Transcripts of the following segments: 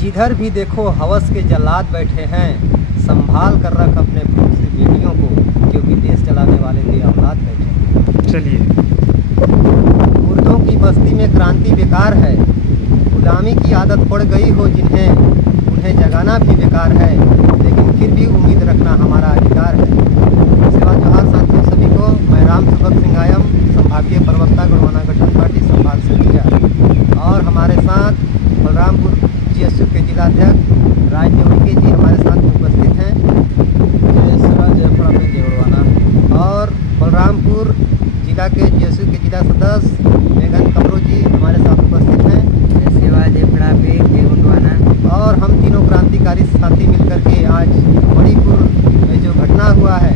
जिधर भी देखो हवस के जल्लाद बैठे हैं, संभाल कर रख अपने खून से बेटियों को, क्योंकि देश चलाने वाले भी औलाद बैठे हैं। चलिए। मुर्दों की बस्ती में क्रांति बेकार है, गुलामी की आदत पड़ गई हो जिन्हें, उन्हें जगाना भी बेकार है, लेकिन फिर भी उम्मीद रखना हमारा अधिकार है। सेवा जोहार साथियों सभी को। मैं राम सुभग सिंघायम, संभागीय प्रवक्ता गढ़वाना गठन पार्टी संभाग से पूजा, और हमारे साथ बलरामपुर जीएसयू के जिलाध्यक्ष राजनेवड़ी जी हमारे साथ उपस्थित हैं। और बलरामपुर जिला के जीएसयू के जिला सदस्य मेघन कमरो जी हमारे साथ उपस्थित हैं। और हम तीनों क्रांतिकारी साथी मिलकर के आज मणिपुर में जो घटना हुआ है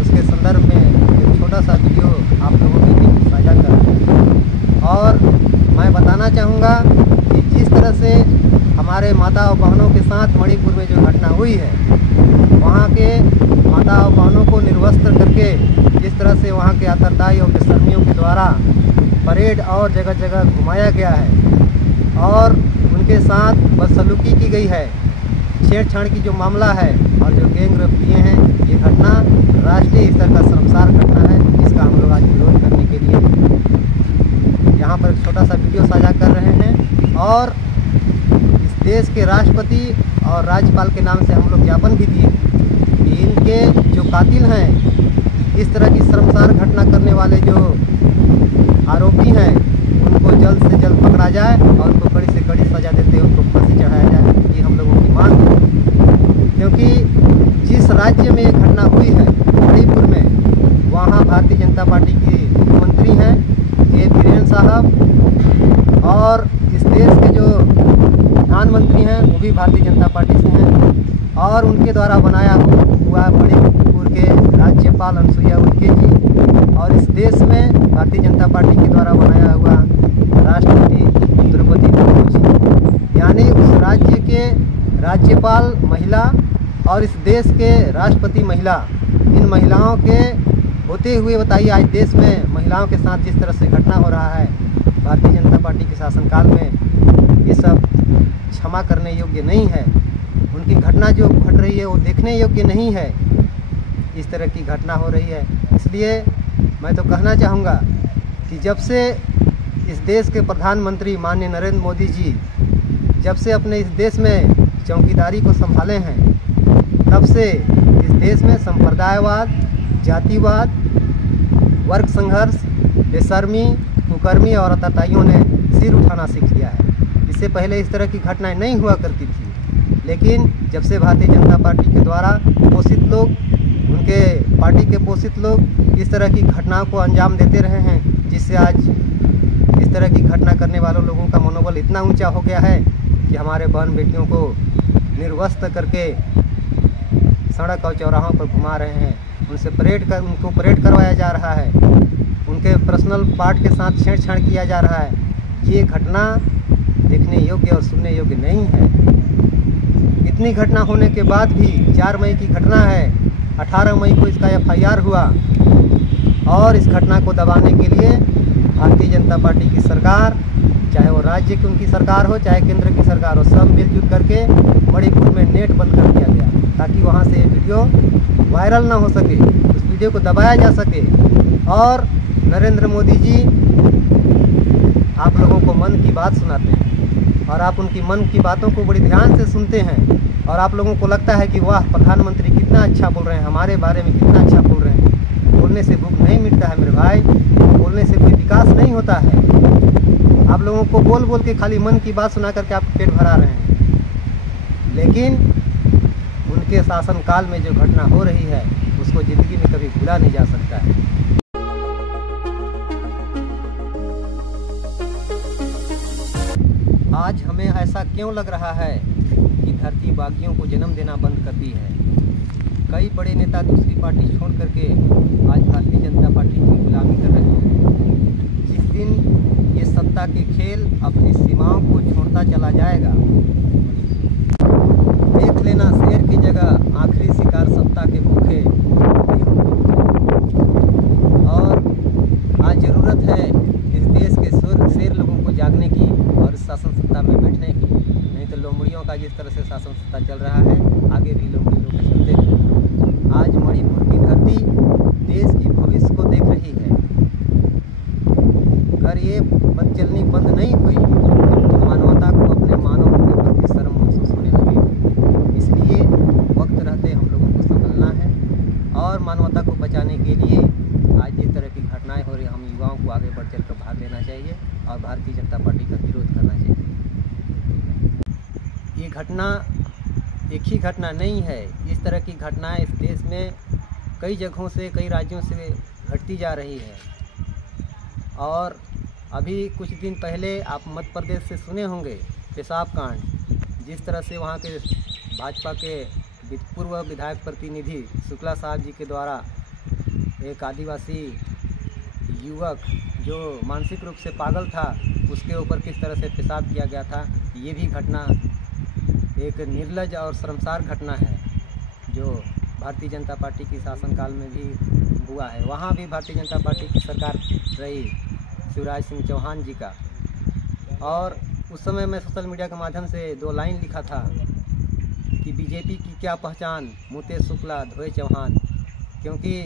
उसके संदर्भ में एक छोटा सा वीडियो आप लोगों के बीच साझा कर रहे हैं। और मैं बताना चाहूँगा कि जिस तरह से हमारे माता और बहनों के साथ मणिपुर में जो घटना हुई है, वहाँ के माता और बहनों को निर्वस्त्र करके जिस तरह से वहाँ के आतरदाई और बेशर्मियों के द्वारा परेड और जगह जगह घुमाया गया है और उनके साथ बदसलूकी की गई है, छेड़छाड़ की जो मामला है और जो गैंग रेप किए हैं, ये घटना राष्ट्रीय स्तर का शर्मसार घटना है, जिसका हम लोग आज विरोध करने के लिए यहाँ पर एक छोटा सा वीडियो साझा कर रहे हैं। और इस देश के राष्ट्रपति और राज्यपाल के नाम से हम लोग ज्ञापन भी दिए कि इनके जो कातिल हैं, इस तरह की शर्मसार घटना करने वाले जो आरोपी हैं, उनको जल्द से जल्द पकड़ा जाए और उनको कड़ी से कड़ी सजा देते हुए उनको फांसी चढ़ाया जाए। ये हम लोगों की मांग है, क्योंकि जिस राज्य में ये घटना हुई है मणिपुर में, वहाँ भारतीय जनता पार्टी की मुख्यमंत्री हैं के बीरेन साहब, और इस देश के जो प्रधानमंत्री हैं वो भी भारतीय जनता पार्टी से हैं, और उनके द्वारा बनाया हुआ मणिपुर के राज्यपाल अनुसुईया उइके जी, और इस देश में भारतीय जनता पार्टी के द्वारा बनाया हुआ राष्ट्रपति द्रौपदी मुर्मू जी, यानी उस राज्य के राज्यपाल महिला और इस देश के राष्ट्रपति महिला, इन महिलाओं के होते हुए बताइए आज देश में महिलाओं के साथ जिस तरह से घटना हो रहा है, भारतीय जनता पार्टी के शासनकाल में ये सब क्षमा करने योग्य नहीं है। उनकी घटना जो घट रही है वो देखने योग्य नहीं है, इस तरह की घटना हो रही है। इसलिए मैं तो कहना चाहूँगा कि जब से इस देश के प्रधानमंत्री माननीय नरेंद्र मोदी जी जब से अपने इस देश में चौकीदारी को संभाले हैं, तब से इस देश में संप्रदायवाद, जातिवाद, वर्ग संघर्ष, बेशर्मी, कुकर्मी और अताताइयों ने सिर उठाना सीख लिया है। इससे पहले इस तरह की घटनाएं नहीं हुआ करती थी, लेकिन जब से भारतीय जनता पार्टी के द्वारा पोषित लोग, उनके पार्टी के पोषित लोग इस तरह की घटनाओं को अंजाम देते रहे हैं, जिससे आज इस तरह की घटना करने वालों लोगों का मनोबल इतना ऊंचा हो गया है कि हमारे बहन बेटियों को निर्वस्त्र करके सड़क और चौराहों पर घुमा रहे हैं, उनको परेड करवाया जा रहा है, उनके पर्सनल पार्ट के साथ छेड़छाड़ किया जा रहा है। ये घटना देखने योग्य और सुनने योग्य नहीं है। इतनी घटना होने के बाद भी 4 मई की घटना है, 18 मई को इसका FIR हुआ, और इस घटना को दबाने के लिए भारतीय जनता पार्टी की सरकार, चाहे वो राज्य की उनकी सरकार हो चाहे केंद्र की सरकार हो, सब मिलजुल करके मणिपुर में नेट बंद कर दिया गया ताकि वहाँ से ये वीडियो वायरल ना हो सके, उस वीडियो को दबाया जा सके। और नरेंद्र मोदी जी आप लोगों को मन की बात सुनाते हैं और आप उनकी मन की बातों को बड़ी ध्यान से सुनते हैं, और आप लोगों को लगता है कि वाह प्रधानमंत्री कितना अच्छा बोल रहे हैं, हमारे बारे में कितना अच्छा बोल रहे हैं। बोलने से भूख नहीं मिटता है मेरे भाई, बोलने से कोई विकास नहीं होता है। आप लोगों को बोल बोल के खाली मन की बात सुना करके आप पेट भरा रहे हैं, लेकिन उनके शासनकाल में जो घटना हो रही है उसको ज़िंदगी में कभी भूला नहीं जा सकता है। आज हमें ऐसा क्यों लग रहा है कि धरती बागियों को जन्म देना बंद कर दी है। कई बड़े नेता दूसरी पार्टी छोड़ करके आज भारतीय जनता पार्टी की गुलामी कर रहे हैं। जिस दिन ये सत्ता के खेल अपनी सीमाओं को छोड़ता चला जाएगा, देख लेना शेर की जगह आखिरी शिकार सत्ता के भूखे नहीं होंगे। और आज ज़रूरत है इस देश के शेर लोगों को जागने की और शासन सत्ता में बैठने की, नहीं तो लोमड़ियों का जिस तरह से शासन सत्ता चल रहा है, आगे भी लोमड़ी लोग चलते हैं। आज मणिपुर की धरती देश की भविष्य को देख रही है। अगर ये चलनी बंद नहीं हुई तो मानवता को अपने मानव होने पर भी शर्म महसूस होने लगेगी। इसलिए वक्त रहते हम लोगों को संभलना है और मानवता को बचाने के लिए आज जिस तरह की घटनाएं हो रही, हम युवाओं को आगे बढ़ चल कर भाग लेना चाहिए और भारतीय जनता पार्टी का विरोध करना चाहिए। ये घटना एक ही घटना नहीं है, इस तरह की घटनाएं इस देश में कई जगहों से, कई राज्यों से घटती जा रही है। और अभी कुछ दिन पहले आप मध्य प्रदेश से सुने होंगे पेशाब कांड, जिस तरह से वहाँ के भाजपा के पूर्व विधायक प्रतिनिधि शुक्ला साहब जी के द्वारा एक आदिवासी युवक जो मानसिक रूप से पागल था, उसके ऊपर किस तरह से पेशाब किया गया था। ये भी घटना एक निर्लज और शर्मसार घटना है जो भारतीय जनता पार्टी की शासनकाल में भी हुआ है। वहाँ भी भारतीय जनता पार्टी की सरकार रही, शिवराज सिंह चौहान जी का। और उस समय मैं सोशल मीडिया के माध्यम से 2 लाइन लिखा था कि बीजेपी की क्या पहचान, मुते शुक्ला धोए चौहान। क्योंकि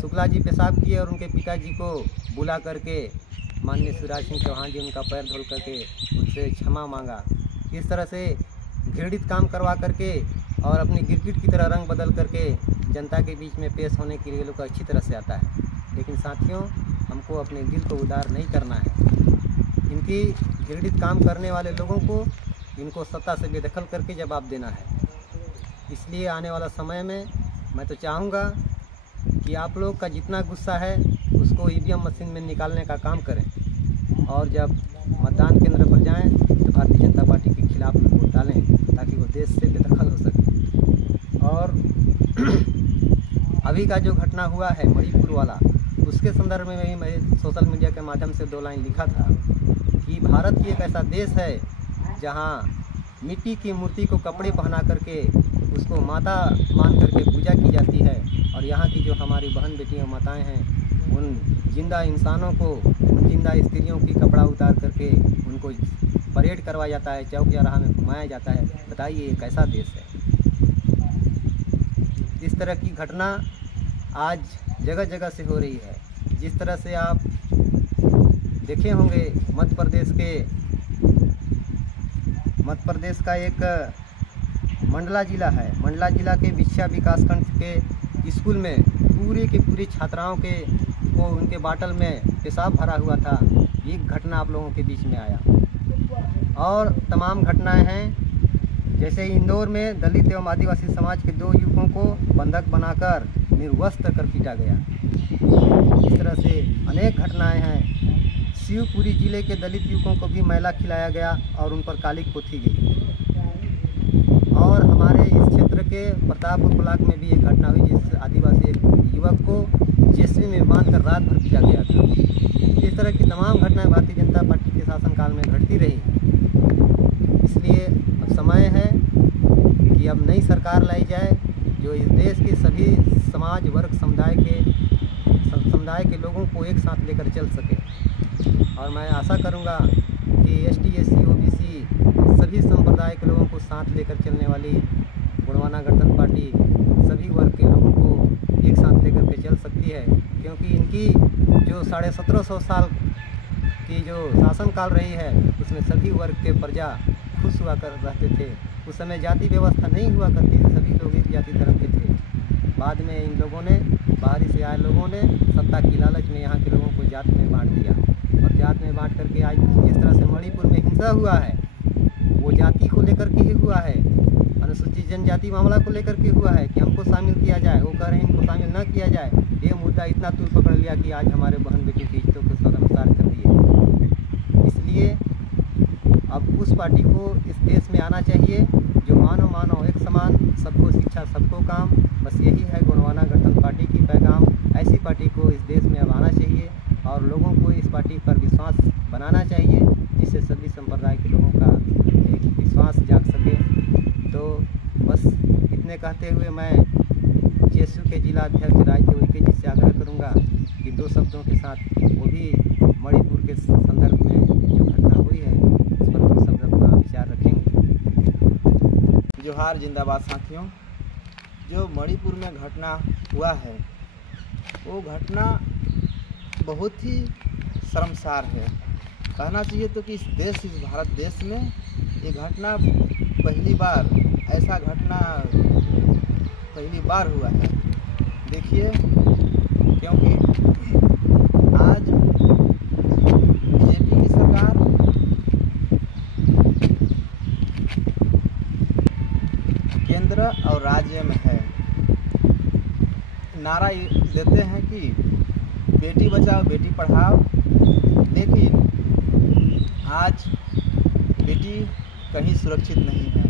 शुक्ला जी पेशाब किए और उनके पिताजी को बुला करके माननीय शिवराज सिंह चौहान जी उनका पैर धोल करके उनसे क्षमा मांगा। इस तरह से घृणित काम करवा करके और अपनी गिरगिट की तरह रंग बदल करके जनता के बीच में पेश होने के लिए लोग अच्छी तरह से आता है। लेकिन साथियों, हमको अपने दिल को उदार नहीं करना है। इनकी घृणित काम करने वाले लोगों को इनको सत्ता से बेदखल करके जवाब देना है। इसलिए आने वाला समय में मैं तो चाहूँगा कि आप लोग का जितना गुस्सा है उसको ईवीएम मशीन में निकालने का काम करें और जब मतदान केंद्र पर जाएं तो भारतीय जनता पार्टी के खिलाफ वोट डालें ताकि वो देश से बेदखल हो सके। और अभी का जो घटना हुआ है मणिपुर वाला, उसके संदर्भ में भी मैं सोशल मीडिया के माध्यम से 2 लाइन लिखा था कि भारत ही एक ऐसा देश है जहाँ मिट्टी की मूर्ति को कपड़े पहना करके उसको माता मान करके पूजा की जाती है और यहाँ की जो हमारी बहन बेटियाँ माताएं हैं उन जिंदा इंसानों को, उन जिंदा स्त्रियों की कपड़ा उतार करके उनको परेड करवाया जाता है, चौक चौराहा में घुमाया जाता है। बताइए ये कैसा देश है। इस तरह की घटना आज जगह जगह से हो रही है। जिस तरह से आप देखे होंगे मध्य प्रदेश का एक मंडला जिला है, मंडला जिला के विच्छा विकासखंड के स्कूल में पूरे के पूरे छात्राओं को उनके बाटल में पेशाब भरा हुआ था। ये घटना आप लोगों के बीच में आया। और तमाम घटनाएं हैं, जैसे इंदौर में दलित एवं आदिवासी समाज के 2 युवकों को बंधक बनाकर निर्वस्त्र कर पीटा गया। इस तरह से अनेक घटनाएं हैं। शिवपुरी जिले के दलित युवकों को भी मैला खिलाया गया और उन पर कालिक पोती गई। और हमारे इस क्षेत्र के प्रतापपुर ब्लॉक में भी एक घटना हुई जिस आदिवासी एक युवक को जेसीबी में बांधकर रात भर पीटा गया था। इस तरह की तमाम घटनाएं भारतीय जनता पार्टी के शासनकाल में घटती रही। इसलिए अब समय है कि अब नई सरकार लाई जाए जो इस देश के सभी समाज वर्ग समुदाय के लोगों को एक साथ लेकर चल सके। और मैं आशा करूंगा कि ST SC OBC सभी संप्रदाय के लोगों को साथ लेकर चलने वाली गोंडवाना गणतंत्र पार्टी सभी वर्ग के लोगों को एक साथ लेकर के चल सकती है। क्योंकि इनकी जो 1750 साल की जो शासनकाल रही है उसमें सभी वर्ग के प्रजा खुश हुआ कर रहते थे। उस समय जाति व्यवस्था नहीं हुआ करती थी, सभी लोग एक जाति धर्म के थे। बाद में इन लोगों ने, बाहरी से आए लोगों ने सत्ता की लालच में यहाँ के लोगों को जात में बांट दिया और जात में बांट करके आज जिस तरह से मणिपुर में हिंसा हुआ है वो जाति को लेकर के ही हुआ है, अनुसूचित जनजाति मामला को लेकर के हुआ है कि हमको शामिल किया जाए। वो कह रहे हैं इनको शामिल न किया जाए। ये मुद्दा इतना तूल पकड़ लिया कि आज हमारे बहन बेटी की इज्जतों को शर्मसार कर दिए। इसलिए अब उस पार्टी को इस देश में आना चाहिए जो मानव एक समान, सबको शिक्षा सबको काम। बस यही है गोंडवाना गणतंत्र पार्टी की पैगाम। ऐसी पार्टी को इस देश में अब आना चाहिए और लोगों को इस पार्टी पर विश्वास बनाना चाहिए जिससे सभी संप्रदाय के लोगों का एक विश्वास जाग सके। तो बस इतने कहते हुए मैं जेएसयू के जिला अध्यक्ष राजदेव उइके जी से आग्रह करूंगा कि 2 शब्दों के साथ वो भी मणिपुर के संदर्भ में जो घटना हुई है उस पर 2 शब्द अपना विचार रखें। जोहार जिंदाबाद साथियों। जो मणिपुर में घटना हुआ है वो घटना बहुत ही शर्मसार है। कहना चाहिए तो कि इस भारत देश में ये घटना ऐसा घटना पहली बार हुआ है। देखिए, क्योंकि आज बीजेपी की सरकार केंद्र और राज्य में है। नारा देते हैं कि बेटी बचाओ बेटी पढ़ाओ, लेकिन आज बेटी कहीं सुरक्षित नहीं है।